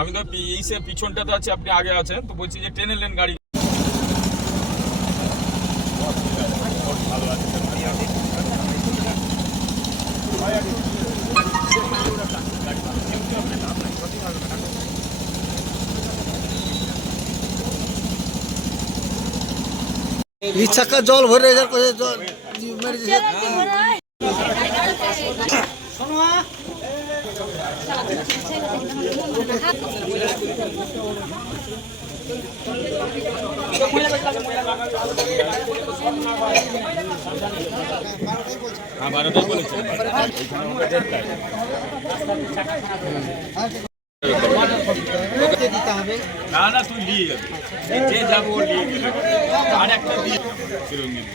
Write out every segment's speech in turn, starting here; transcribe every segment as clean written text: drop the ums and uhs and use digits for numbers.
আমি তো এই পিছনটাতে আছি, আপনি আগে আছেন, তো বলছি যে টেনে নেন গাড়ি। ইচ্ছাকা জল ভরে জল মেরে দিয়েছে। না না, তুই নিয়ে যাবি, যে যাবো নিয়ে গেলে আর একটা দিয়ে চিরঞ্জিত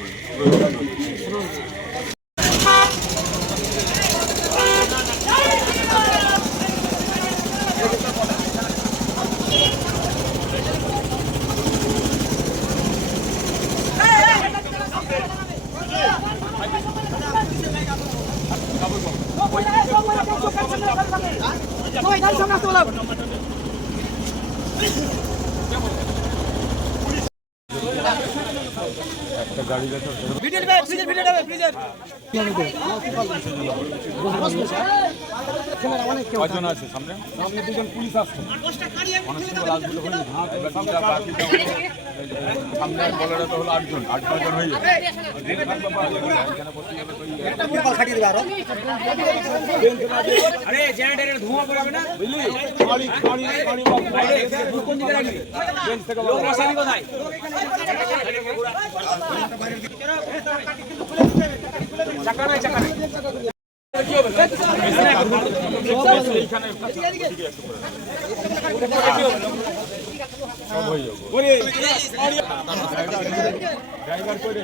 কজন আছে সামনে? সামনে দুজন পুলিশ আসছে, অনেক সময় রাজগুলো হয়ে সামনে বলাটা তো হলো 8 জন হয়ে যাবে। আরে জেনারেটরের ধোঁয়া পড়াবে না, বুঝলি? কোন দিকে রাখবি? লোক বসাবি কোথায়? চাকা নাই, চাকা নাই। কি হবে? এইখানে ড্রাইভার করে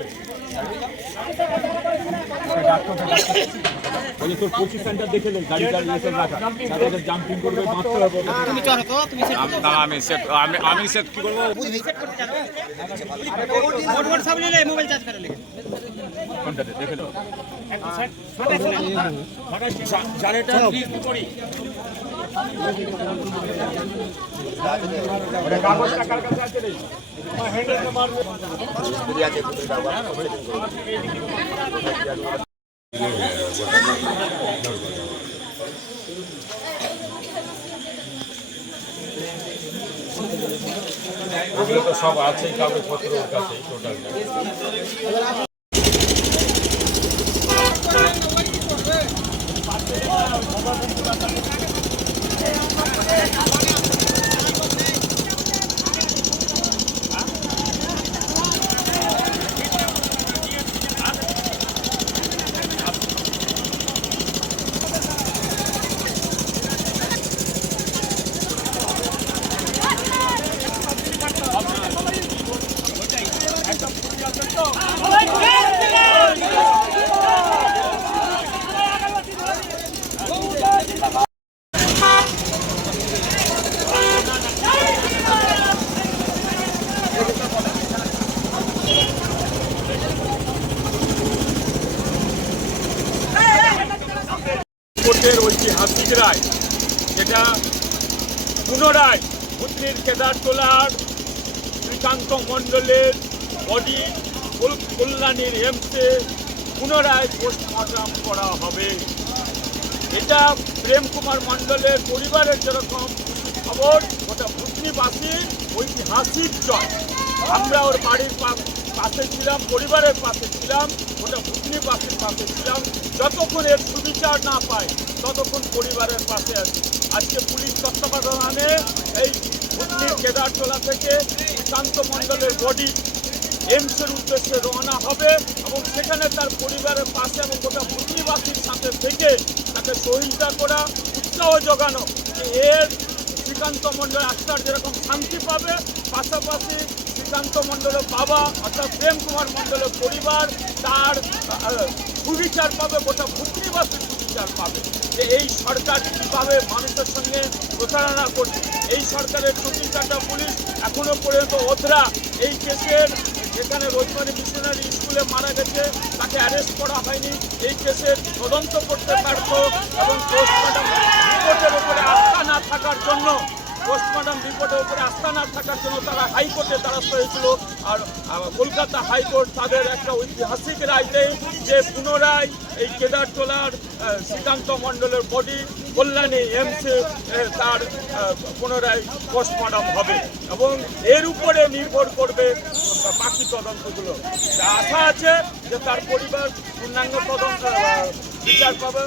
তোর কোচিং সেন্টার দেখে নেই, গাড়িটা এসে রাখা, তাদের জাম্পিং করবে, বাঁচতে হবে। আমি সেট কি করবো? কোনটাতে দেখে দাও। কাগজটা কার কাছে আছে রে? ওগুলো তো সব আছে কাগজপত্র ওর কাছে টোটালটা। কোর্টের ঐতিহাসিক রায়, যেটা পুনরায় ভুতনির কেদারতলার শ্রীকান্ত মণ্ডলের বডি কল্যাণীর এমসে পুনরায় পোস্টমর্টম করা হবে। এটা প্রেম কুমার মণ্ডলের পরিবারের যেরকম খবর, ওটা ভুতনিবাসীর ঐতিহাসিক জয়। আমরা ওর বাড়ির পাশে ছিলাম, পরিবারের পাশে ছিলাম, ওটা ভুতনিবাসীর পাশে ছিলাম। যতক্ষণ এর সুবিচার না পায় ততক্ষণ পরিবারের পাশে আছি। আজকে পুলিশ তত্ত্বাবধানে এই ভুতনির কেদারতলা থেকে শ্রীকান্ত মণ্ডলের বডি এমসের উদ্দেশ্যে রওনা হবে এবং সেখানে তার পরিবারের পাশে এবং গোটা ভুতনিবাসীর সাথে থেকে তাকে সহযোগিতা করা, উৎসাহ জোগানো যে এর শ্রীকান্ত মণ্ডল আত্মার যেরকম শান্তি পাবে, পাশাপাশি শ্রীকান্ত মণ্ডলের বাবা অর্থাৎ প্রেম কুমার মণ্ডলের পরিবার তার সুবিচার পাবে, গোটা ভুতনিবাসীর সুবিচার পাবে। যে এই সরকার কীভাবে মানুষের সঙ্গে প্রতারণা করছে, এই সরকারের চুটির কাটা পুলিশ এখনো পর্যন্ত ওথরা এই কেসের, যেখানে রোজমারি মিশনারি স্কুলে মারা গেছে তাকে অ্যারেস্ট করা হয়নি, এই কেসের তদন্ত করতে ব্যর্থ এবং পোস্টমর্টম রিপোর্টের উপরে আস্থা না থাকার জন্য পোস্টমর্টম রিপোর্টের উপরে আস্থা না থাকার জন্য তারা হাইকোর্টে দ্বারস্থ হয়েছিল। আর কলকাতা হাইকোর্ট তাদের একটা ঐতিহাসিক রায় দেয় যে পুনরায় এই কেদারটোলার শ্রীকান্ত মণ্ডলের বডি কল্যাণী এমসে তার পুনরায় পোস্টমর্টম হবে এবং এর উপরে নির্ভর করবে বাকি তদন্তগুলো। আশা আছে যে তার পরিবার পূর্ণাঙ্গ তদন্ত বিচার পাবে।